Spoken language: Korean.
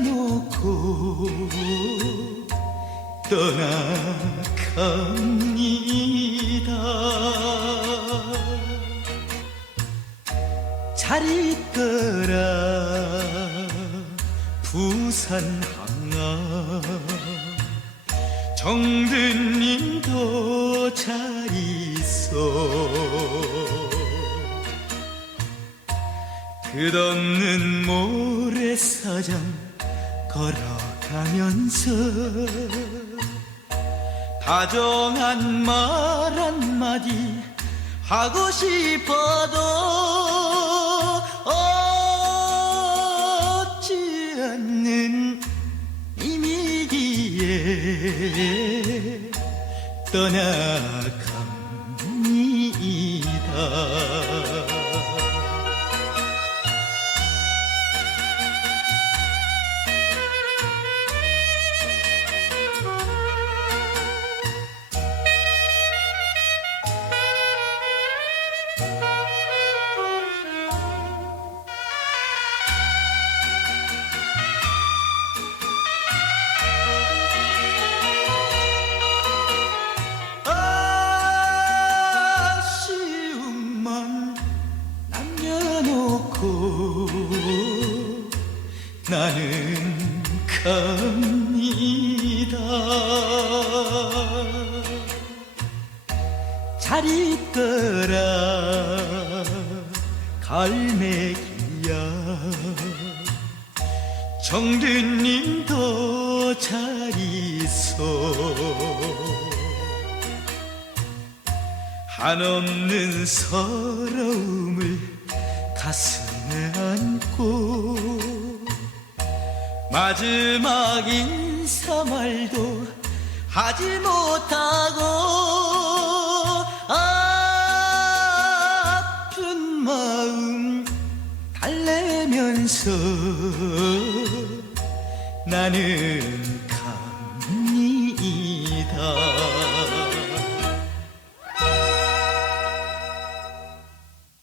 놓고 떠나갑니다. 잘 있거라 부산 항아. 정든님도 잘 있어. 끝없는 모래사장 걸어가면서 다정한 말 한마디 하고 싶어도 얻지 않는 이미기에 떠나갑니다 나는 갑니다. 잘 있거라 갈매기야. 정든님도 잘 있어. 한없는 서러움을 가슴에 안고 마지막 인사 말도 하지 못하고 아픈 마음 달래면서 나는 갑니다.